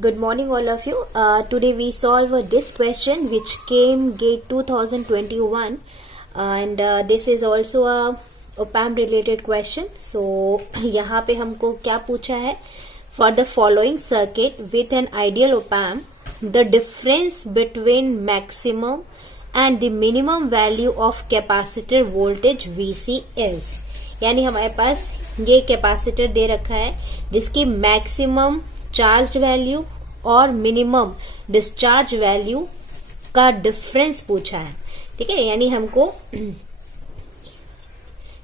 Good morning all of you. Today we solve this question which came GATE 2021 and this is also a OPAM related question. So यहाँ पे हमको क्या पूछा है, for the following circuit with an ideal OPAM the difference between maximum and the minimum value of capacitor voltage VC is, यानी हमारे पास ये capacitor दे रखा है जिसकी मैक्सिमम चार्ज वैल्यू और मिनिमम डिस्चार्ज वैल्यू का डिफरेंस पूछा है। ठीक है, यानी हमको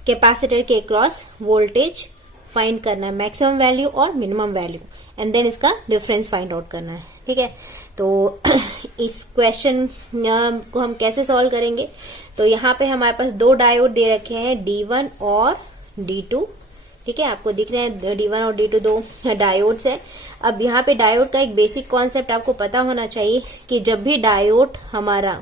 कैपेसिटर के क्रॉस वोल्टेज फाइंड करना है, मैक्सिमम वैल्यू और मिनिमम वैल्यू, एंड देन इसका डिफरेंस फाइंड आउट करना है। ठीक है, तो इस क्वेश्चन को हम कैसे सॉल्व करेंगे, तो यहाँ पे हमारे पास दो डायोड दे रखे हैं D1 और D2। ठीक है, आपको दिख रहे हैं D1 और D2 दो डायोड्स है। अब यहाँ पे डायोड का एक बेसिक कॉन्सेप्ट आपको पता होना चाहिए कि जब भी डायोड हमारा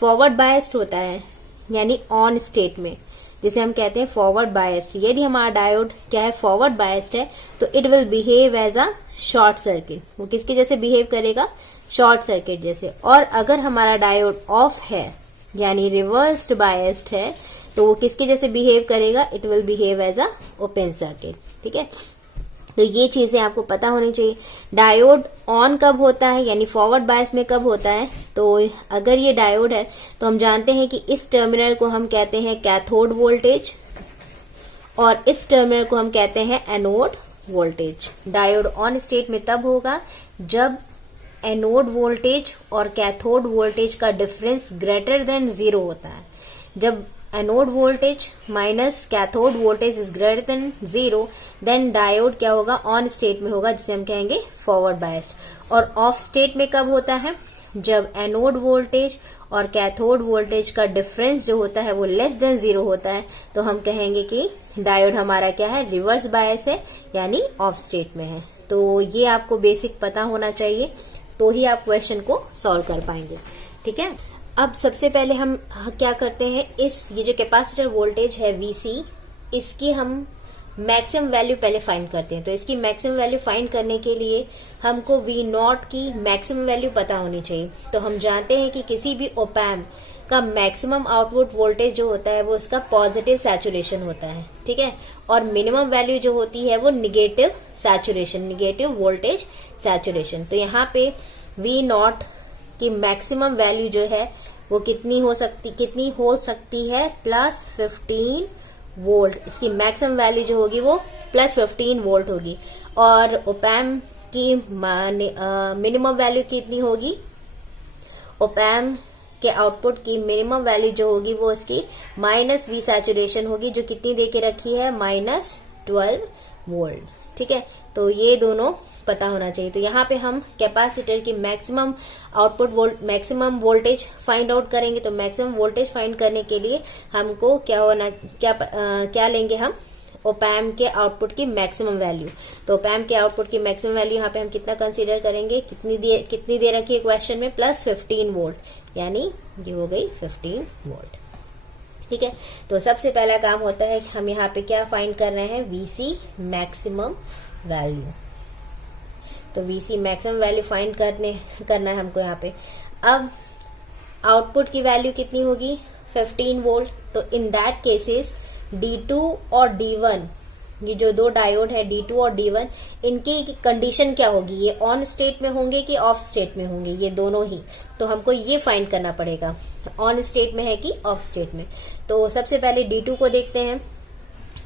फॉरवर्ड बायस्ड होता है यानी ऑन स्टेट में, जिसे हम कहते हैं फॉरवर्ड बायस्ड, यदि हमारा डायोड क्या है फॉरवर्ड बायस्ड है तो it will behave as a short circuit. वो किसके जैसे बिहेव करेगा, शॉर्ट सर्किट जैसे। और अगर हमारा डायोड ऑफ है यानी रिवर्स्ड बायस्ड है तो वो किसके जैसे बिहेव करेगा, it will behave as a open circuit. ठीक है, तो ये चीजें आपको पता होनी चाहिए। डायोड ऑन कब होता है यानी फॉरवर्ड बायस में कब होता है, तो अगर ये डायोड है तो हम जानते हैं कि इस टर्मिनल को हम कहते हैं कैथोड वोल्टेज और इस टर्मिनल को हम कहते हैं anode voltage. Diode on state में तब होगा जब एनोड वोल्टेज और कैथोड वोल्टेज का डिफरेंस ग्रेटर देन 0 होता है। जब anode voltage minus cathode voltage is greater than 0 then diode क्या होगा, ऑन स्टेट में होगा, जिसे हम कहेंगे फॉरवर्ड बायस्ड। और ऑफ स्टेट में कब होता है, जब एनोड वोल्टेज और कैथोड वोल्टेज का डिफरेंस जो होता है वो लेस देन 0 होता है, तो हम कहेंगे कि डायोड हमारा क्या है, रिवर्स बायस है यानी ऑफ स्टेट में है। तो ये आपको बेसिक पता होना चाहिए, तो ही आप क्वेश्चन को सॉल्व कर पाएंगे। ठीक है, अब सबसे पहले हम क्या करते हैं, ये जो कैपेसिटर वोल्टेज है VC, इसकी हम मैक्सिमम वैल्यू पहले फाइंड करते हैं। तो इसकी मैक्सिमम वैल्यू फाइंड करने के लिए हमको V0 की मैक्सिमम वैल्यू पता होनी चाहिए। तो हम जानते हैं कि किसी भी ओपैम्प का मैक्सिमम आउटपुट वोल्टेज जो होता है वो इसका पॉजिटिव सैचुरेशन होता है। ठीक है, और मिनिमम वैल्यू जो होती है वो negative saturation, negative voltage saturation. तो यहाँ पे V0 की मैक्सिमम वैल्यू जो है वो कितनी हो सकती है, +15 वोल्ट। इसकी मैक्सिमम वैल्यू जो होगी वो +15 वोल्ट होगी। और ओपैम्प की मिनिमम वैल्यू कितनी होगी, ओपैम्प के आउटपुट की मिनिमम वैल्यू जो होगी वो इसकी -V सैचुरेशन होगी, जो कितनी दे के रखी है, -12 वोल्ट। ठीक है, तो ये दोनों पता होना चाहिए। तो यहाँ पे हम कैपेसिटर की maximum maximum voltage find out करेंगे। तो मैक्सिमम वोल्टेज फाइंड करने के लिए हमको क्या लेंगे, हम ओपैम्प के आउटपुट की मैक्सिमम वैल्यू। तो ओपैम्प के आउटपुट की मैक्सिमम वैल्यू यहाँ पे हम कितना कंसीडर करेंगे, कितनी दे रखी है क्वेश्चन में, +15 वोल्ट, यानी ये हो गई 15 वोल्ट। ठीक है, तो सबसे पहला काम होता है हम यहाँ पे क्या फाइंड कर रहे हैं, VC मैक्सिमम वैल्यू। तो VC मैक्सिमम वैल्यू फाइंड करना है हमको यहाँ पे। अब आउटपुट की वैल्यू कितनी होगी, 15 वोल्ट। तो इन दैट केसेस D2 और D1, ये जो दो डायोड है D2 और D1, इनकी कंडीशन क्या होगी, ये ऑन स्टेट में होंगे कि ऑफ स्टेट में होंगे, ये दोनों ही। तो हमको ये फाइंड करना पड़ेगा, ऑन स्टेट में है कि ऑफ स्टेट में। तो सबसे पहले D2 को देखते हैं।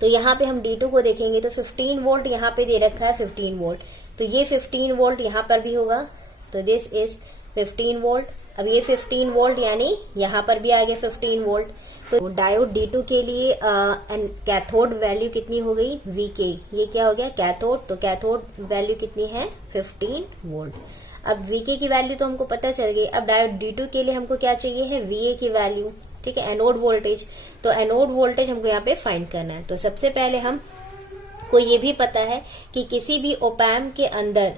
तो यहाँ पे हम D2 को देखेंगे तो 15 वोल्ट यहाँ पे दे रखा है, 15 वोल्ट। तो ये 15 वोल्ट यहाँ पर भी होगा, तो दिस इज 15 वोल्ट। अब ये 15 वोल्ट यानी यहाँ पर भी आ गया 15 वोल्ट। तो डायोड D2 के लिए कैथोड वैल्यू कितनी हो गई, VK, ये क्या हो गया, कैथोड। तो कैथोड वैल्यू कितनी है, 15 वोल्ट। अब VK की वैल्यू तो हमको पता चल गई। अब डायोड D2 के लिए हमको क्या चाहिए है, VA की वैल्यू। ठीक है, एनोड वोल्टेज। तो एनोड वोल्टेज हमको यहाँ पे फाइंड करना है। तो सबसे पहले हमको ये भी पता है कि किसी भी ओपैम्प के अंदर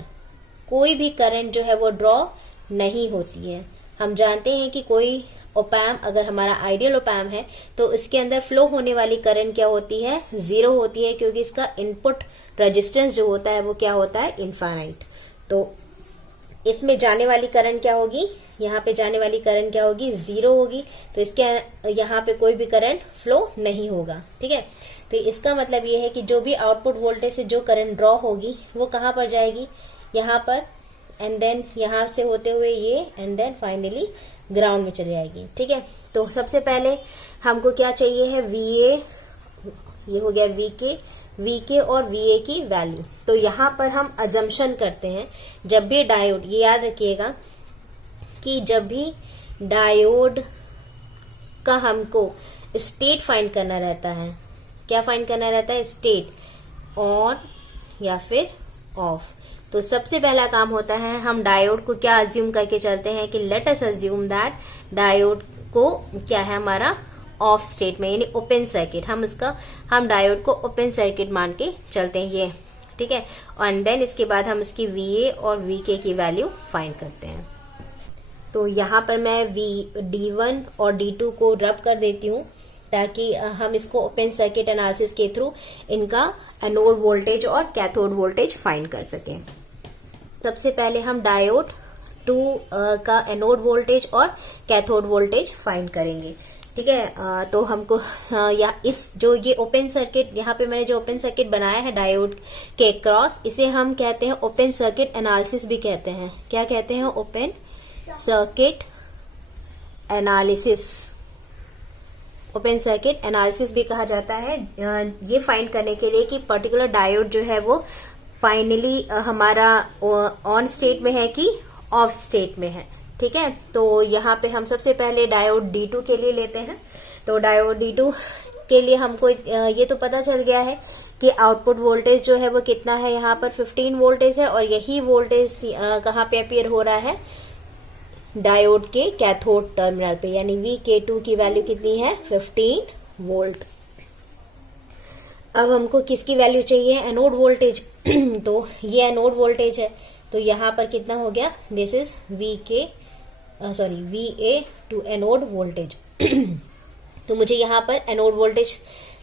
कोई भी करंट जो है वो ड्रॉ नहीं होती है। हम जानते हैं कि कोई ओपैम्प अगर हमारा आइडियल ओपैम्प है तो इसके अंदर फ्लो होने वाली करंट क्या होती है, 0 होती है, क्योंकि इसका इनपुट रेजिस्टेंस जो होता है वो क्या होता है, इनफाइनाइट। तो इसमें जाने वाली करंट क्या होगी, यहाँ पे जाने वाली करंट क्या होगी, 0 होगी। तो इसके यहाँ पे कोई भी करंट फ्लो नहीं होगा। ठीक है, तो इसका मतलब ये है कि जो भी आउटपुट वोल्टेज से जो करंट ड्रॉ होगी वो कहाँ पर जाएगी, यहाँ पर, एंड देन यहाँ से होते हुए ये, एंड देन फाइनली ग्राउंड में चली जाएगी। ठीक है, तो सबसे पहले हमको क्या चाहिए है, VA, ये हो गया VK और VA की वैल्यू। तो यहाँ पर हम अजम्पशन करते हैं, जब भी डायोड, ये याद रखिएगा कि जब भी डायोड का हमको स्टेट फाइंड करना रहता है, क्या फाइंड करना रहता है, स्टेट, ऑन या फिर ऑफ। तो सबसे पहला काम होता है, हम डायोड को क्या अज्यूम करके चलते हैं कि let us assume that diode को क्या है हमारा, ऑफ स्टेट में, यानी ओपन सर्किट। हम डायोड को ओपन सर्किट मान के चलते हैं ये। ठीक है, और देन इसके बाद हम इसकी VA और VK की वैल्यू फाइंड करते हैं। तो यहाँ पर मैं D1 और D2 को रब कर देती हूँ ताकि हम इसको ओपन सर्किट एनालिसिस के थ्रू इनका एनोड वोल्टेज और कैथोड वोल्टेज फाइंड कर सकें। सबसे पहले हम डायोड 2 का एनोड वोल्टेज और कैथोड वोल्टेज फाइंड करेंगे। ठीक है, तो हमको या इस जो ये ओपन सर्किट, यहाँ पे मैंने जो ओपन सर्किट बनाया है डायोड के क्रॉस, इसे हम कहते हैं ओपन सर्किट एनालिसिस भी कहते हैं। क्या कहते हैं, open circuit analysis, open circuit analysis भी कहा जाता है, ये फाइंड करने के लिए कि पर्टिकुलर डायोड जो है वो फाइनली हमारा ऑन स्टेट में है कि ऑफ स्टेट में है। ठीक है, तो यहाँ पे हम सबसे पहले डायोड D2 के लिए लेते हैं। तो डायोड D2 के लिए हमको ये तो पता चल गया है कि आउटपुट वोल्टेज जो है वो कितना है, यहाँ पर 15 वोल्टेज है, और यही वोल्टेज कहाँ पे अपीयर हो रहा है, डायोड के कैथोड टर्मिनल पे, यानी VK2 की वैल्यू कितनी है, 15 वोल्ट। अब हमको किसकी वैल्यू चाहिए, एनोड वोल्टेज। तो ये एनोड वोल्टेज है, तो यहाँ पर कितना हो गया, this is VA to anode voltage. तो मुझे यहाँ पर एनोड वोल्टेज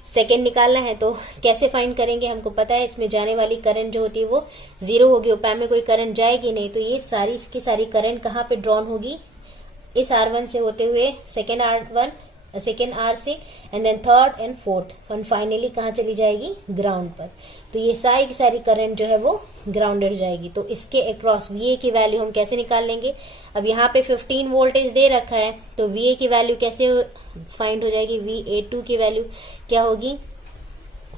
सेकेंड निकालना है। तो कैसे फाइंड करेंगे, हमको पता है इसमें जाने वाली करंट जो होती है वो 0 होगी, ओपैम्प में कोई करंट जाएगी नहीं। तो ये सारी इसकी सारी करंट कहाँ पे ड्रॉन होगी, इस R1 से होते हुए सेकेंड R से, and then third and fourth, and finally कहाँ चली जाएगी, ग्राउंड पर। तो ये सारी की सारी करंट जो है वो ग्राउंडेड जाएगी। तो इसके अक्रॉस VA की वैल्यू हम कैसे निकाल लेंगे, अब यहाँ पे 15 वोल्टेज दे रखा है, तो VA की वैल्यू कैसे फाइंड हो जाएगी, VA2 की वैल्यू क्या होगी,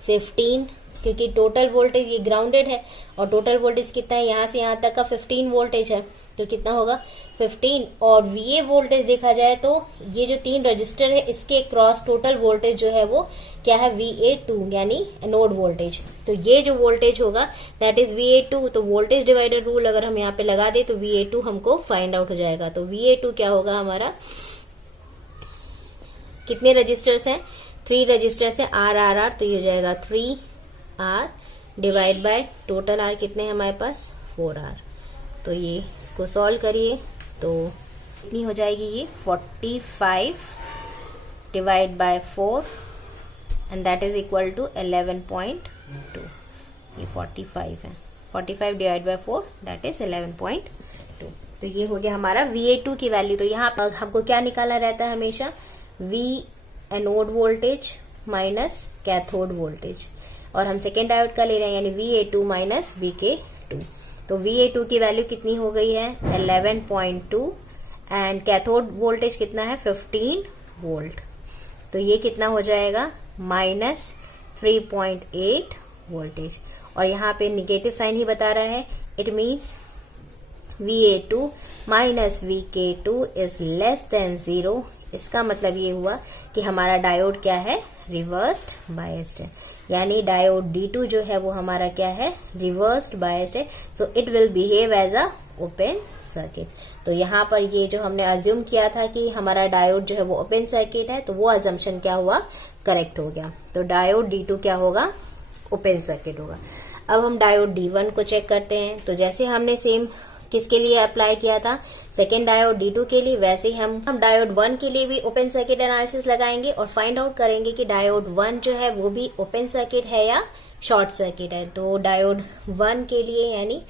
15, क्योंकि टोटल वोल्टेज ये ग्राउंडेड है, और टोटल वोल्टेज कितना है, यहाँ से यहाँ तक का 15 वोल्टेज है, तो कितना होगा 15। और VA वोल्टेज देखा जाए तो ये जो 3 रजिस्टर है इसके क्रॉस टोटल वोल्टेज जो है वो क्या है, VA2, यानी एनोड वोल्टेज। तो ये जो वोल्टेज होगा दैट इज VA2। तो वोल्टेज डिवाइडर रूल अगर हम यहाँ पे लगा दे तो VA2 हमको फाइंड आउट हो जाएगा। तो VA2 क्या होगा हमारा, कितने रजिस्टर्स हैं, 3 रजिस्टर्स हैं, R। तो ये हो जाएगा 3R divide by total R कितने हैं हमारे पास, 4R। तो ये इसको सॉल्व करिए तो कितनी हो जाएगी, ये 45 divide by 4 and that is equal to 11.2। ये 45 है, 45 डिवाइड बाय 4 दैट इज 11.2। तो ये हो गया हमारा VA2 की वैल्यू। तो यहाँ पर हमको क्या निकालना रहता है हमेशा, V anode voltage minus cathode voltage, और हम सेकेंड डायोड का ले रहे हैं यानी VA2 माइनस VK2। तो VA2 की वैल्यू कितनी हो गई है, 11.2, एंड कैथोड वोल्टेज कितना है, 15 वोल्ट। तो ये कितना हो जाएगा, माइनस 3.8 वोल्टेज, और यहाँ पे निगेटिव साइन ही बता रहा है, it means VA2 minus VK2 is less than 0। इसका मतलब ये हुआ कि हमारा डायोड क्या है, रिवर्स्ड बायस्ड है, यानी डायोड D2 जो है वो हमारा क्या है, रिवर्स्ड बायस्ड है। So it will behave as a open circuit. तो यहाँ पर ये जो हमने अज्यूम किया था कि हमारा डायोड जो है वो ओपन सर्किट है, तो वो अजम्पशन क्या हुआ, करेक्ट हो गया। तो डायोड D2 क्या होगा, ओपन सर्किट होगा। अब हम डायोड D1 को चेक करते हैं। तो जैसे हमने सेम किसके लिए अप्लाई किया था, सेकेंड डायोड D2 के लिए, वैसे ही हम डायोड 1 के लिए भी ओपन सर्किट एनालिसिस लगाएंगे और फाइंड आउट करेंगे कि डायोड 1 जो है वो भी ओपन सर्किट है या शॉर्ट सर्किट है। तो डायोड 1 के लिए यानी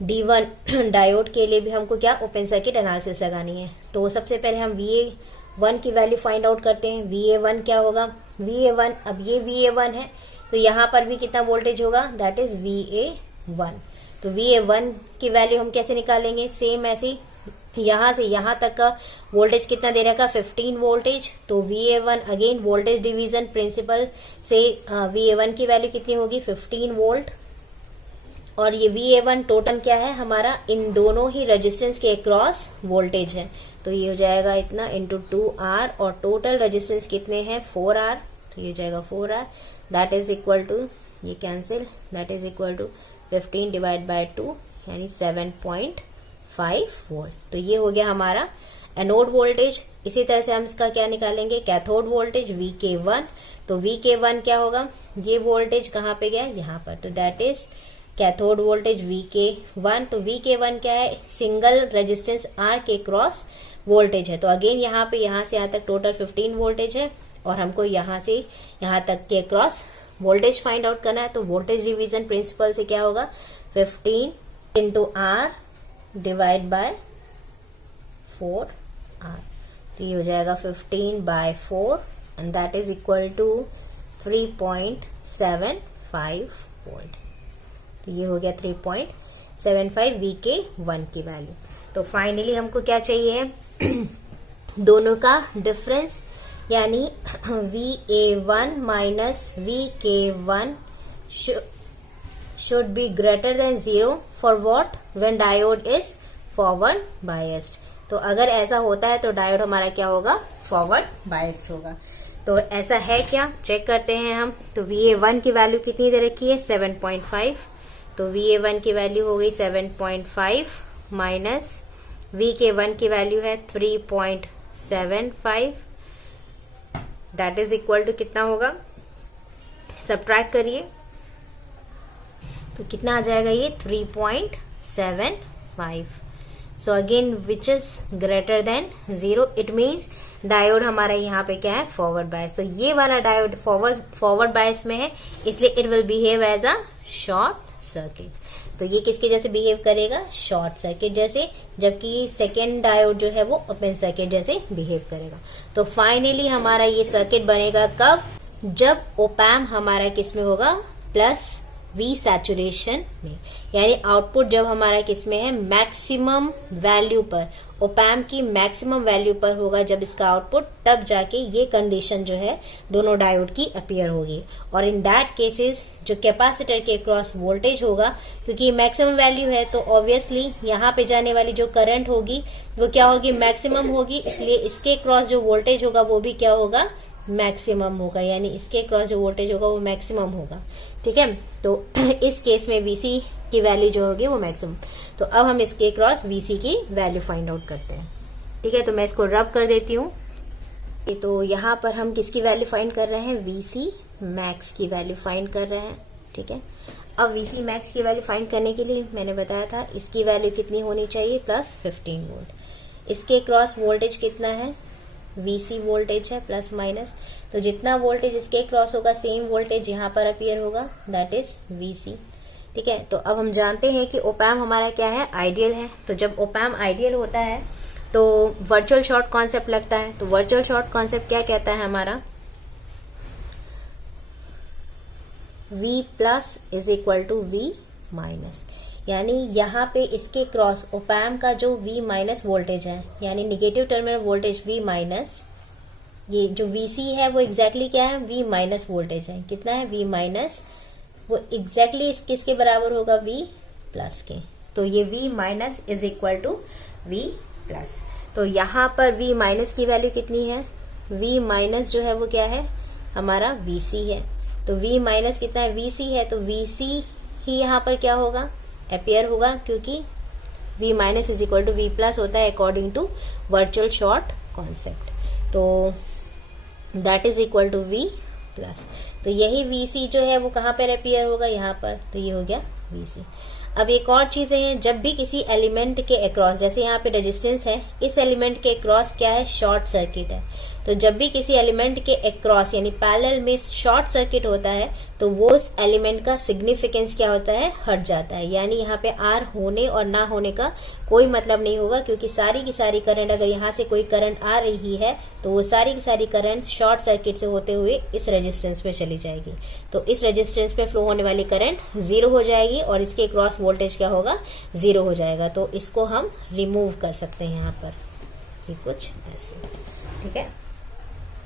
D1 डायोड के लिए भी हमको क्या ओपन सर्किट एनालिसिस लगानी है। तो सबसे पहले हम VA1 की वैल्यू फाइंड आउट करते हैं। VA1 क्या होगा, VA1, अब ये VA1 है तो यहाँ पर भी कितना वोल्टेज होगा, दैट इज VA1। तो VA1 की वैल्यू हम कैसे निकालेंगे, सेम ऐसे यहां से यहां तक का वोल्टेज कितना दे रखा, 15 वोल्टेज। तो VA1 again voltage division principal से VA1 की वैल्यू कितनी होगी, 15 वोल्ट। और ये VA1 टोटल क्या है हमारा, इन दोनों ही रेजिस्टेंस के अक्रॉस वोल्टेज है। तो ये हो जाएगा इतना इंटू 2R, और टोटल रेजिस्टेंस कितने हैं, 4R। तो ये हो जाएगा 4R, that is equal to, ये cancel, that is equal to 15 divide by 2 यानी 7.5 वोल्ट। तो ये हो गया हमारा एनोड वोल्टेज। इसी तरह से हम इसका क्या निकालेंगे, कैथोड वोल्टेज VK1। तो VK1 क्या होगा, ये वोल्टेज कहाँ पे गया, यहाँ पर, तो that is cathode voltage VK1। तो VK1 क्या है, सिंगल रेजिस्टेंस R के क्रॉस वोल्टेज है। तो अगेन यहाँ पे यहाँ से यहाँ तक टोटल 15 वोल्टेज है, और हमको यहाँ से यहाँ तक के क्रॉस वोल्टेज फाइंड आउट करना है। तो वोल्टेज डिवीजन प्रिंसिपल से क्या होगा, 15 into R divide by 4R। तो ये हो जाएगा 15 by 4 and that is equal to 3.75 volt. तो ये हो गया 3.75 VK1 की वैल्यू। तो फाइनली हमको क्या चाहिए, दोनों का डिफरेंस, यानी VA1 minus VK1 should be greater than 0 for what, when diode is forward biased। तो अगर ऐसा होता है तो डायोड हमारा क्या होगा, फॉरवर्ड बायस्ड होगा। तो ऐसा है क्या, चेक करते हैं हम। तो VA1 की वैल्यू कितनी दे रखी है, 7.5। तो VA1 की वैल्यू हो गई 7.5 माइनस VK1 की वैल्यू है 3.75, दैट इज इक्वल टू कितना होगा, सब्ट्रैक्ट करिए तो कितना आ जाएगा, ये 3.75। So again which is greater than 0, it means diode हमारा यहाँ पे क्या है, फॉरवर्ड बायस। तो ये वाला डायोड फॉरवर्ड बायस में है, इसलिए it will behave as a short circuit. तो ये किसके जैसे बिहेव करेगा, शॉर्ट सर्किट जैसे, जबकि सेकेंड डायोड जो है वो ओपन सर्किट जैसे बिहेव करेगा। तो फाइनली हमारा ये सर्किट बनेगा कब, जब ओपैम हमारा किस में होगा, प्लस V सैचुरेशन में, यानी आउटपुट जब हमारा किसमें है, मैक्सिमम वैल्यू पर, ओपैम की मैक्सिमम वैल्यू पर होगा जब इसका आउटपुट, तब जाके ये कंडीशन जो है दोनों डायोड की अपीयर होगी। और इन दैट केसेस जो कैपेसिटर के क्रॉस वोल्टेज होगा, क्योंकि मैक्सिमम वैल्यू है तो ऑब्वियसली यहाँ पे जाने वाली जो करंट होगी वो क्या होगी, मैक्सिमम होगी, इसलिए इसके क्रॉस जो वोल्टेज होगा वो भी क्या होगा, मैक्सिमम होगा, यानी इसके क्रॉस जो वोल्टेज होगा वो मैक्सिमम होगा। ठीक है, तो इस केस में VC की वैल्यू जो होगी वो मैक्सिमम। तो अब हम इसके क्रॉस VC की वैल्यू फाइंड आउट करते हैं। ठीक है, तो मैं इसको रब कर देती हूँ। तो यहाँ पर हम किसकी वैल्यू फाइंड कर रहे हैं, VC मैक्स की वैल्यू फाइंड कर रहे हैं। ठीक है, अब VC मैक्स की वैल्यू फाइंड करने के लिए मैंने बताया था इसकी वैल्यू कितनी होनी चाहिए, प्लस 15 वोल्ट। इसके क्रॉस वोल्टेज कितना है, VC वोल्टेज है, प्लस माइनस। तो जितना वोल्टेज इसके क्रॉस होगा सेम वोल्टेज यहाँ पर अपीयर होगा, दैट इज VC। ठीक है, तो अब हम जानते हैं कि ओपैम हमारा क्या है, आइडियल है। तो जब ओपैम आइडियल होता है तो वर्चुअल शॉर्ट कॉन्सेप्ट लगता है। तो वर्चुअल शॉर्ट कॉन्सेप्ट क्या कहता है हमारा, V plus is equal to V minus, यानी यहाँ पे इसके क्रॉस ओपैम का जो V माइनस वोल्टेज है, यानी negative terminal voltage V minus, ये जो VC है वो एग्जैक्टली क्या है, V माइनस वोल्टेज है। कितना है, V माइनस, वो एग्जैक्टली किसके बराबर होगा, V प्लस के। तो ये V minus is equal to V plus. तो यहाँ पर V माइनस की वैल्यू कितनी है, V माइनस जो है वो क्या है, हमारा VC है। तो V माइनस कितना है, VC है। तो VC ही यहाँ पर क्या होगा, अपीयर होगा, क्योंकि V minus is equal to V plus होता है according to virtual short concept. तो that is equal to V plus. तो यही VC जो है वो कहाँ पर अपीयर होगा, यहाँ पर। तो ये हो गया VC। अब एक और चीजें हैं, जब भी किसी एलिमेंट के अक्रॉस, जैसे यहाँ पे रेजिस्टेंस है, इस एलिमेंट के अक्रॉस क्या है, शॉर्ट सर्किट है। तो जब भी किसी एलिमेंट के अक्रॉस यानी पैरेलल में शॉर्ट सर्किट होता है तो वो उस एलिमेंट का सिग्निफिकेंस क्या होता है, हट जाता है। यानी यहाँ पे आर होने और ना होने का कोई मतलब नहीं होगा, क्योंकि सारी की सारी करंट, अगर यहाँ से कोई करंट आ रही है तो वो सारी की सारी करंट शॉर्ट सर्किट से होते हुए इस रेजिस्टेंस में चली जाएगी। तो इस रेजिस्टेंस पे फ्लो होने वाली करंट 0 हो जाएगी और इसके क्रॉस वोल्टेज क्या होगा, 0 हो जाएगा। तो इसको हम रिमूव कर सकते हैं यहाँ पर, ये कुछ ऐसे, ठीक है।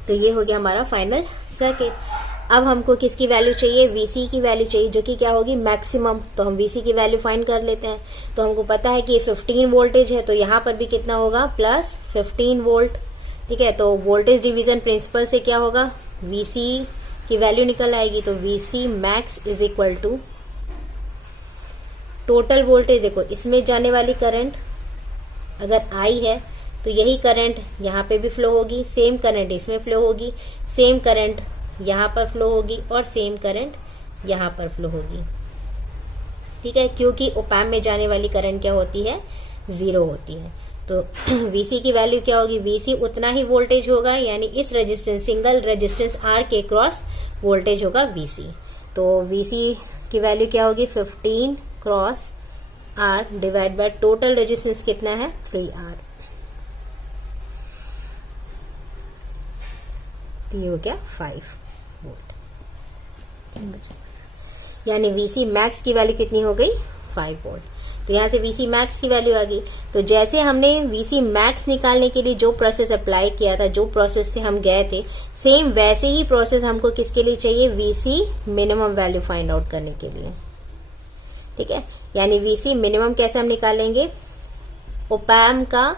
तो ये हो गया हमारा फाइनल सर्किट। अब हमको किसकी वैल्यू चाहिए, वीसी की वैल्यू चाहिए, जो कि क्या होगी, मैक्सिमम। तो हम वीसी की वैल्यू फाइंड कर लेते हैं। तो हमको पता है कि ये 15 वोल्टेज है, तो यहाँ पर भी कितना होगा, प्लस 15 वोल्ट, ठीक है। तो वोल्टेज डिवीजन प्रिंसिपल से क्या होगा, वीसी की वैल्यू निकल आएगी। तो VC max is equal to total voltage. देखो इसमें जाने वाली करंट अगर आई है तो यही करंट यहाँ पे भी फ्लो होगी, सेम करंट इसमें फ्लो होगी, सेम करंट यहाँ पर फ्लो होगी और सेम करंट यहाँ पर फ्लो होगी, ठीक है। क्योंकि ओपैम में जाने वाली करंट क्या होती है, 0 होती है। तो वीसी की वैल्यू क्या होगी, वीसी उतना ही वोल्टेज होगा, यानी इस रेजिस्टेंस, सिंगल रेजिस्टेंस आर के क्रॉस वोल्टेज होगा वीसी। तो वीसी की वैल्यू क्या होगी, 15 cross R divide by total resistance कितना है, 3R। तो ये हो गया 5 वोल्ट, यानी वीसी मैक्स की वैल्यू कितनी हो गई, 5 वोल्ट। तो यहां से वीसी मैक्स की वैल्यू आ गई। तो जैसे हमने वीसी मैक्स निकालने के लिए जो प्रोसेस अप्लाई किया था, जो प्रोसेस से हम गए थे, सेम वैसे ही प्रोसेस हमको किसके लिए चाहिए, VC minimum value find out करने के लिए, ठीक है। यानी वीसी मिनिमम कैसे हम निकालेंगे, ओपैम का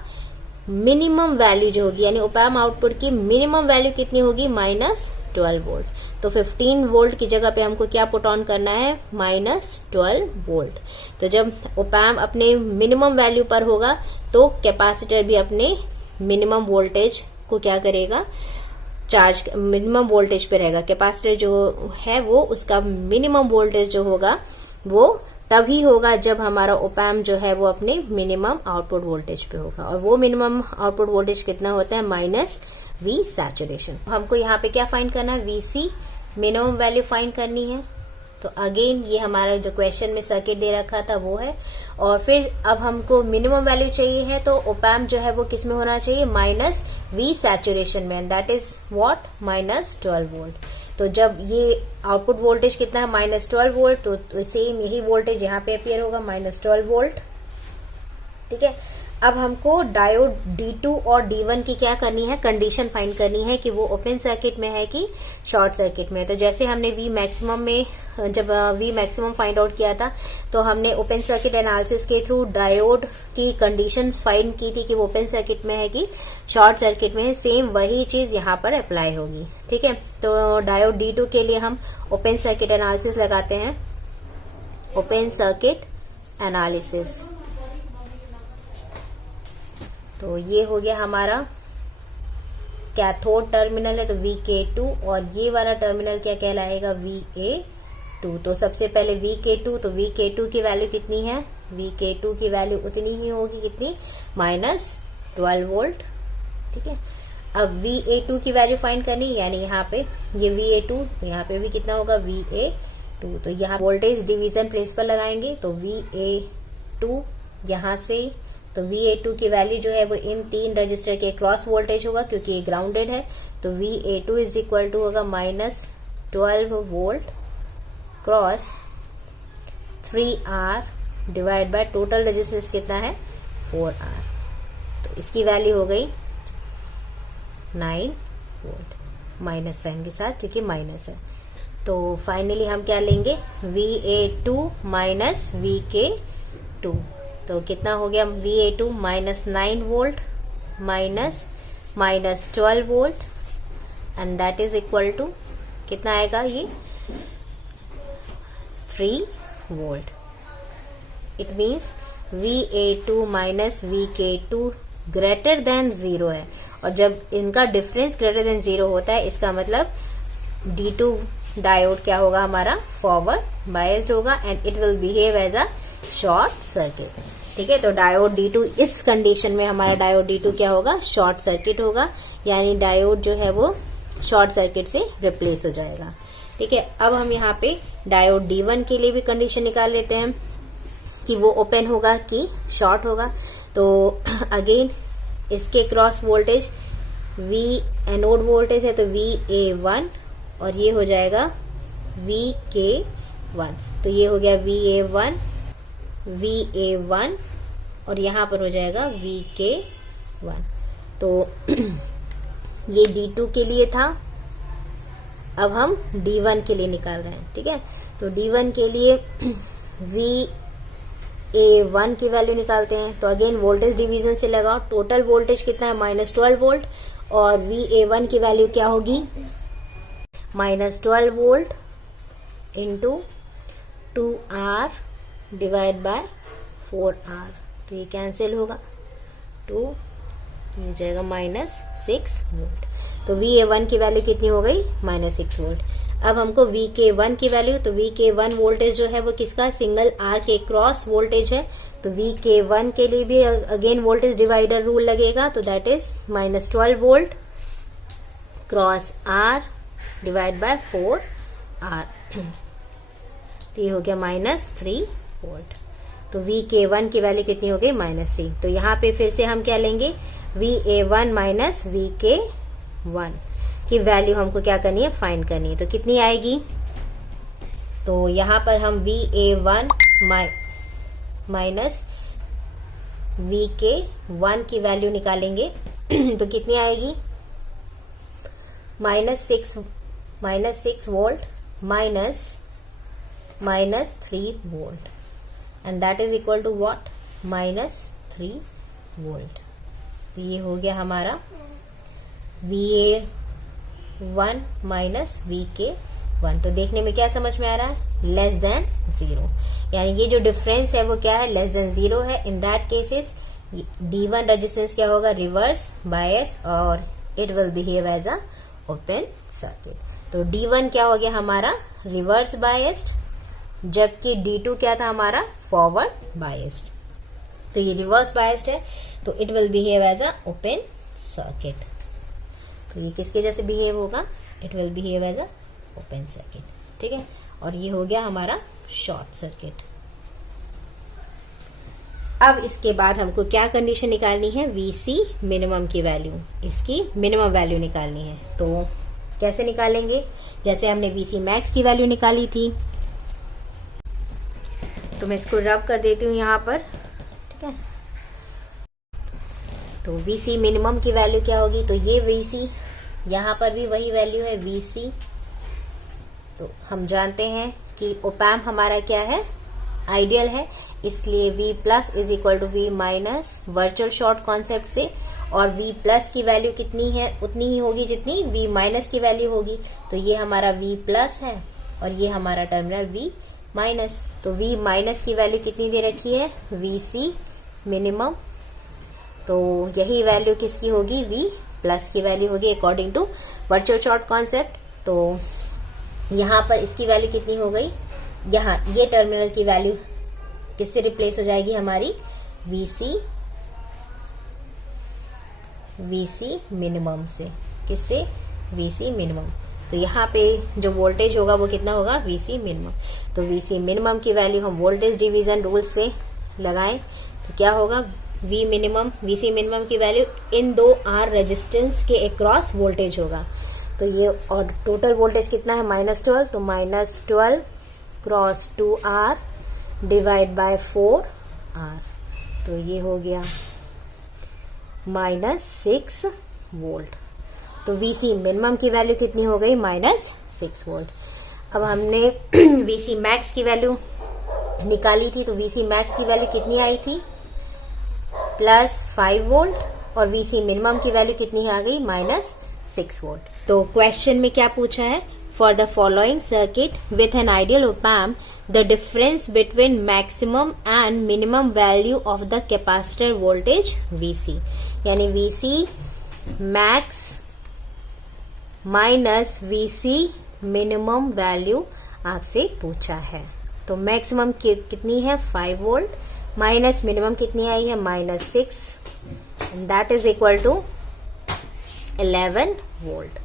मिनिमम वैल्यू जो होगी, यानी ओपैम आउटपुट की मिनिमम वैल्यू कितनी होगी, -12 वोल्ट। तो 15 वोल्ट की जगह पे हमको क्या पुट ऑन करना है, -12 वोल्ट। तो जब ओपैम अपने मिनिमम वैल्यू पर होगा तो कैपेसिटर भी अपने मिनिमम वोल्टेज को क्या करेगा, चार्ज, मिनिमम वोल्टेज पे रहेगा। कैपेसिटर जो है वो उसका मिनिमम वोल्टेज जो होगा वो तभी होगा जब हमारा ओपैम जो है वो अपने मिनिमम आउटपुट वोल्टेज पे होगा। और वो मिनिमम आउटपुट वोल्टेज कितना होता है, -V सैचुरेशन। हमको यहाँ पे क्या फाइंड करना है, VC मिनिमम वैल्यू फाइंड करनी है। तो अगेन ये हमारा जो क्वेश्चन में सर्किट दे रखा था वो है। और फिर अब हमको मिनिमम वैल्यू चाहिए है तो ओपैम जो है वो किस में होना चाहिए, -V सैचुरेशन में, दैट इज व्हाट, -12 वोल्ट। तो जब ये आउटपुट वोल्टेज कितना है, -12 वोल्ट, तो सेम यही वोल्टेज यहाँ पे अपियर होगा, -12 वोल्ट, ठीक है। अब हमको डायोड D2 और D1 की क्या करनी है, कंडीशन फाइंड करनी है कि वो ओपन सर्किट में है कि शॉर्ट सर्किट में है। तो जैसे हमने V मैक्सिमम में, जब V मैक्सिमम फाइंड आउट किया था तो हमने ओपन सर्किट एनालिसिस के थ्रू डायोड की कंडीशन फाइंड की थी कि वो ओपन सर्किट में है कि शॉर्ट सर्किट में है। सेम वही चीज यहाँ पर अप्लाई होगी, ठीक है। तो डायोड D2 के लिए हम ओपन सर्किट एनालिसिस लगाते हैं, ओपन सर्किट एनालिसिस। तो ये हो गया हमारा कैथोड टर्मिनल है, तो VK2, और ये वाला टर्मिनल क्या कहलाएगा, VA2। तो सबसे पहले VK2, तो VK2 की वैल्यू कितनी है, VK2 की वैल्यू उतनी ही होगी कितनी, -12 वोल्ट, ठीक है। अब VA2 की वैल्यू फाइंड करनी, यानी यहाँ पे ये VA2, यहाँ पे भी कितना होगा, VA2। तो यहाँ वोल्टेज डिवीजन प्रिंसिपल लगाएंगे, तो VA2 यहाँ से, तो VA2 की वैल्यू जो है वो इन 3 रजिस्टर के क्रॉस वोल्टेज होगा क्योंकि ये ग्राउंडेड है। तो VA2 इज इक्वल टू होगा -12 volt cross 3R divide by total resistance कितना है, 4R। तो इसकी वैल्यू हो गई 9 वोल्ट, माइनस साइन के साथ क्योंकि माइनस है। तो फाइनली हम क्या लेंगे, VA2 माइनस VK2। तो कितना हो गया, VA2 -9 volt -12 volt, and that is equal to कितना आएगा, ये 3 volt. It means VA2 minus VK2 greater than 0 है। और जब इनका डिफरेंस ग्रेटर देन 0 होता है, इसका मतलब D2 डायोड क्या होगा, हमारा फॉरवर्ड बायस्ड होगा, and it will behave as a short circuit, ठीक है। तो डायोड D2 इस कंडीशन में हमारा डायोड D2 क्या होगा, शॉर्ट सर्किट होगा, यानी डायोड जो है वो शॉर्ट सर्किट से रिप्लेस हो जाएगा। ठीक है। अब हम यहाँ पे डायोड D1 के लिए भी कंडीशन निकाल लेते हैं कि वो ओपन होगा कि शॉर्ट होगा। तो अगेन इसके cross voltage V anode voltage है तो VA1 और ये हो जाएगा VK1। तो ये हो गया VA1 और यहाँ पर हो जाएगा VK1। तो ये D2 के लिए था। अब हम D1 के लिए निकाल रहे हैं। ठीक है। तो D1 के लिए VA1 की वैल्यू निकालते हैं। तो अगेन वोल्टेज डिवीजन से लगाओ। टोटल वोल्टेज कितना है, -12 वोल्ट, और VA1 की वैल्यू क्या होगी, -12 volt into 2R divide by 4R। तो ये कैंसिल होगा, 2 हो जाएगा -6 वोल्ट। तो VA1 की वैल्यू कितनी हो गई, -6 वोल्ट। अब हमको VK1 की वैल्यू, तो VK1 वोल्टेज जो है वो किसका, सिंगल R के क्रॉस वोल्टेज है। तो VK1 के लिए भी अगेन वोल्टेज डिवाइडर रूल लगेगा। तो that is -12 volt cross R divide by 4R। तो ये हो गया -3 वोल्ट। तो VK1 की वैल्यू कितनी हो गई, -3। तो यहाँ पे फिर से हम क्या लेंगे, VA1 माइनस VK1 की वैल्यू हमको क्या करनी है, फाइंड करनी है। तो कितनी आएगी, तो यहाँ पर हम VA1 माइनस VK1 की वैल्यू निकालेंगे। तो कितनी आएगी, -6 volt minus 3 volt, and that is equal to what, -3 volt. तो ये हो गया हमारा VA1 माइनस VK1। तो देखने में क्या समझ में आ रहा है, लेस देन 0, यानी ये जो डिफरेंस है वो क्या है, लेस देन 0 है। In that cases D1 resistance क्या होगा, रिवर्स बायस, और it will behave as a open circuit. तो D1 क्या हो गया हमारा, रिवर्स बायस्ड, जबकि D2 क्या था हमारा, फॉरवर्ड बायस्ड। तो ये रिवर्स बायस्ड है तो it will behave as a open circuit. तो ये किसके जैसे बिहेव होगा, it will behave as a open circuit. ठीक है। और ये हो गया हमारा शॉर्ट सर्किट। अब इसके बाद हमको क्या कंडीशन निकालनी है, VC मिनिमम की वैल्यू, इसकी मिनिमम वैल्यू निकालनी है। तो कैसे निकालेंगे, जैसे हमने VC मैक्स की वैल्यू निकाली थी। तो मैं इसको रब कर देती हूँ यहाँ पर। ठीक है। तो VC मिनिमम की वैल्यू क्या होगी, तो ये VC, यहाँ पर भी वही वैल्यू है VC। तो हम जानते हैं कि ओपैम्प हमारा क्या है, आइडियल है, इसलिए V plus is equal to V minus virtual short concept से, और V प्लस की वैल्यू कितनी है, उतनी ही होगी जितनी V माइनस की वैल्यू होगी। तो ये हमारा V प्लस है और ये हमारा टर्मिनल V माइनस। तो V माइनस की वैल्यू कितनी दे रखी है, VC मिनिमम। तो यही वैल्यू किसकी होगी, V प्लस की वैल्यू होगी according to virtual short concept. तो यहाँ पर इसकी वैल्यू कितनी हो गई, यहाँ ये टर्मिनल की वैल्यू किससे रिप्लेस हो जाएगी हमारी, VC मिनिमम से। किससे, VC मिनिमम। तो यहाँ पे जो वोल्टेज होगा वो कितना होगा, VC मिनिमम। तो VC मिनिमम की वैल्यू हम वोल्टेज डिवीजन रूल से लगाएं तो क्या होगा, VC मिनिमम की वैल्यू इन 2R रेजिस्टेंस के अक्रॉस वोल्टेज होगा। तो ये, और टोटल वोल्टेज कितना है, -12। तो -12 cross 2R divide by 4R। तो ये हो गया -6 वोल्ट। तो VC मिनिमम की वैल्यू कितनी हो गई, -6 वोल्ट। अब हमने VC मैक्स की वैल्यू निकाली थी। तो VC मैक्स की वैल्यू कितनी आई थी, +5 वोल्ट, और VC मिनिमम की वैल्यू कितनी आ गई, -6 वोल्ट। तो क्वेश्चन में क्या पूछा है, for the following circuit with an ideal op-amp the difference between maximum and minimum value of the capacitor voltage VC, यानी VC max minus VC minimum value आपसे पूछा है। तो मैक्सिमम कितनी है, 5 वोल्ट, माइनस मिनिमम कितनी आई है, -6, and that is equal to 11 volt.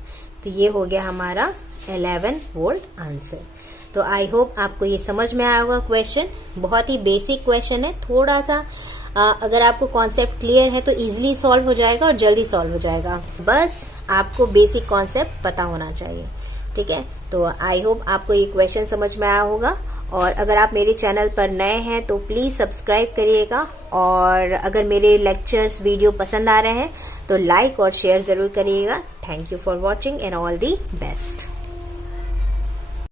तो ये हो गया हमारा 11 वोल्ट आंसर। तो आई होप आपको ये समझ में आया होगा क्वेश्चन। बहुत ही बेसिक क्वेश्चन है, थोड़ा सा अगर आपको कॉन्सेप्ट क्लियर है तो इजीली सॉल्व हो जाएगा और जल्दी सॉल्व हो जाएगा। बस आपको बेसिक कॉन्सेप्ट पता होना चाहिए, ठीक है। तो आई होप आपको ये क्वेश्चन समझ में आया होगा। और अगर आप मेरे चैनल पर नए हैं तो प्लीज सब्सक्राइब करिएगा, और अगर मेरे लेक्चर्स वीडियो पसंद आ रहे हैं तो लाइक और शेयर जरूर करिएगा। Thank you for watching and all the best.